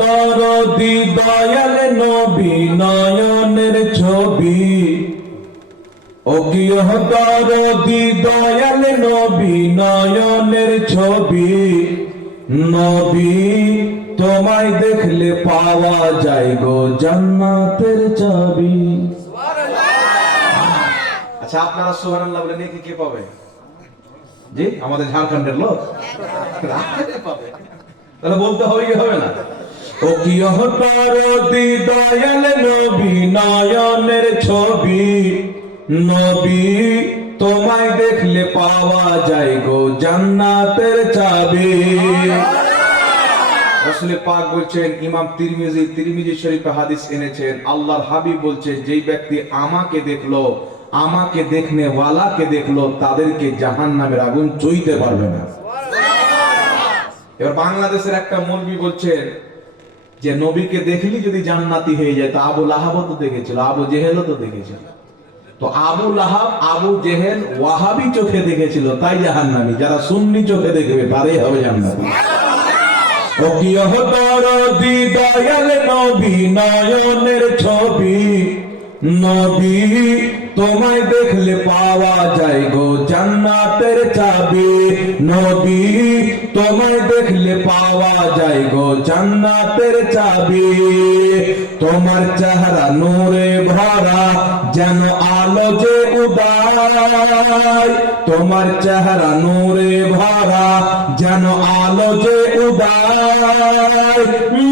দরদি দয়াল নবী নয়নের ছবি, ও কি দরদি দয়াল নবী নয়নের ছবি, নবী তোমায় দেখলে পাওয়া যায় গো জান্নাতের চাবি। আচ্ছা, আপনারা সুবহানাল্লাহ বলে নেকি কে পাবে? জি, আমাদের ঝাড়খণ্ডের লোক পাবে। তাহলে বলতে হবে কি হবে না? ও কি দরদি দয়াল নবী নয়নের ছবি, নবী তোমায় দেখলে পাওয়া যায় গো জান্নাতের চাবি। রাসূল পাক বলছেন, ইমাম তিরমিজি শরীফে হাদিস এনেছেন, আল্লাহর হাবিব বলছে, যেই ব্যক্তি আমাকে দেখলো, আমাকে দেখনে ওয়ালাকে দেখলো, তাদেরকে জাহান্নামের আগুন ছুঁইতে পারবে না। এবার বাংলাদেশের একটা মৌলবি বলছেন যে নবীকে দেখলি যদি জান্নাতি হয়ে যায়, তো আবু লাহাবও তো দেখেছিল, আবু জেহেলও তো দেখেছিল। তো আবু লাহাব, আবু জেহেল ওয়াহাবি চোখে দেখেছিল, তাই জাহান্নামী। যারা সুন্নি চোখে দেখবে তারাই হবে জান্নাতি। ও কি দরদি দয়াল নবী নয়নের ছবি, নবী তোমায় দেখলে পাওয়া যায় গো জান্নাতের চাবি, নবী তোমায় দেখলে পাওয়া যায় গো জান্নাতের চাবি। তোমার চেহারা নূরে ভরা যেন আলো যে উদয়, তোমার চেহারা নূরে ভরা যেন আলো যে উদয়,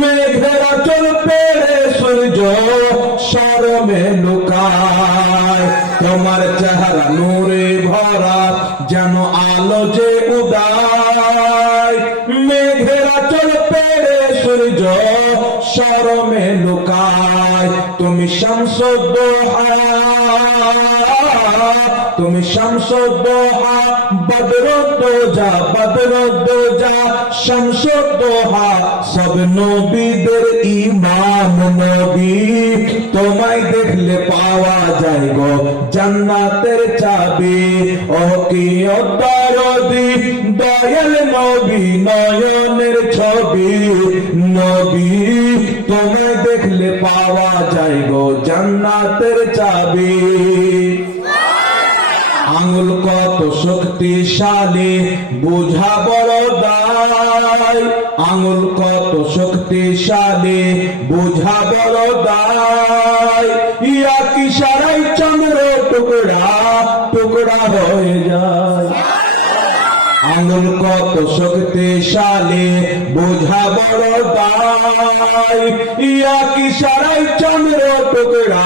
মেঘেরা চল পেড়ে সূর্য শরমে লুকায়, তোমার চেহারা নূরে ভরা যেন আলো যে উদয়, মেঘেরা চল পেড়ে সূর্য শরমে লুকায়। তুমি শামসুদ্দোহা, তুমি শামসুদ্দোহা, বদরুদ্দোজা, বদরুদ্দোজা, শামসুদ্দোহা, সব নবীদের ইমাম নবী তোমায় দেখলে পাওয়া যায় গো জান্নাতের চাবি। ও কি দরদি দয়াল নবী নয়নের ছবি, নবী তোমায় দেখলে পাওয়া যায় গো জান্নাতের চাবি। আঙুল কত শক্তিশালী বুঝা বড় দায়, আঙুল কত শক্তিশালী বুঝা বড় দায়, ইয়া কি সারাই চন্দ্র টুকরা টুকরা হয়ে যায়। আঙুল কত শক্তিশালী বুঝা বড় দায়, ইয়া কি সারাই চন্দ্র টুকরা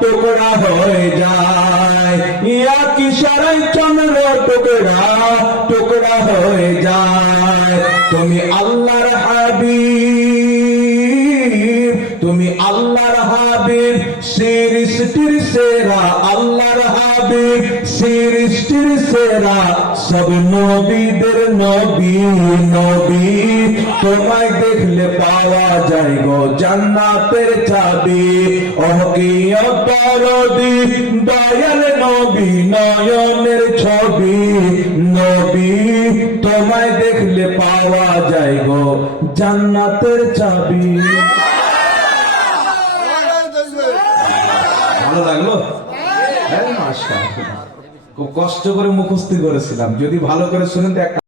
টুকরা হয়ে যায়, ইয়া কি সারাই চন্দ্র টুকরা টুকরা হয়ে যায়। তুমি আল্লাহর হাবিব, তুমি আল্লাহর হাবিব, সৃষ্টির সেরা আল্লাহর হাবিব, সৃষ্টির সেরা সব নবীদের নবী, নবী তোমায় দেখলে পাওয়া যায় গো জান্নাতের চাবি। ও কি দরদি দয়াল নবী নয়নের ছবি, নবী তোমায় দেখলে পাওয়া যায় গো জান্নাতের চাবি। ভালো লাগলো? হ্যাঁ, মাশাআল্লাহ। খুব কষ্ট করে মুখস্থ করেছিলাম, যদি ভালো করে শুনেন তো একটা